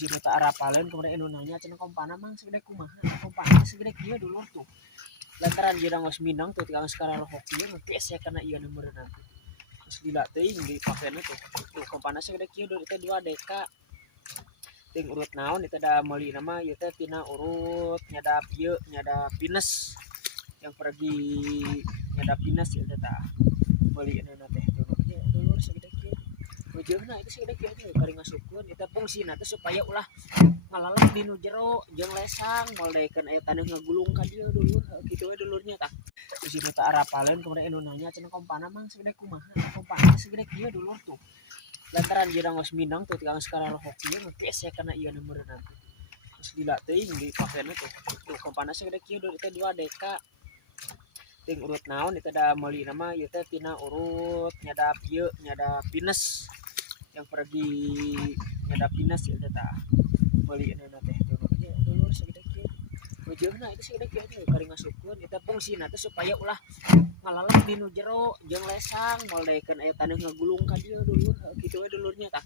si tak arapalen kemudian anu nanya cenah kompana mang segede kumaha kompana segede kieu dulur tuh lantaran jirang geus minang tuh tikang sekarang hoki mah ya kana ieu nomorna geus gila teuing dipakena tuh kompana segede kieu dulur teh 2 deka ting urut naon eta da meuli nama ieu teh tina urut nyadap ieu nyadap pinus yang pergi nyadap pinus ieu tah meuli na teh dulur segede kieu ujungna itu segede kieu teh kari ngasupkeun eta fungsina teh supaya ulah ngalalah dinu jero jeung lesang moldekeun aya taneuh ngagulung ka dieu dulur kitu we dulurnya tah terus ieu teh arapaleun kemudian anu nanya cenah kompana mang segede kumaha kompana segede kieu dulur tuh lantaran jirang geus minang tuh tikang sekarang hoki mah ya kana ieu nomorna geus gila teuing dipakena tuh kompana segede kieu dulur teh 2 deka ting urut naon eta da meuli nama ieu teh tina urut nyadap ieu nyadap pinus yang pergi nyadap pinus ieu tah meuli na teh dulur segede kieu ujungna itu segede kieu teh kari ngasupkeun eta fungsina teh supaya ulah ngalalah dinu jero jeung lesang moldekeun aya taneuh ngagulung ka dieu dulur kitu we dulurnya tah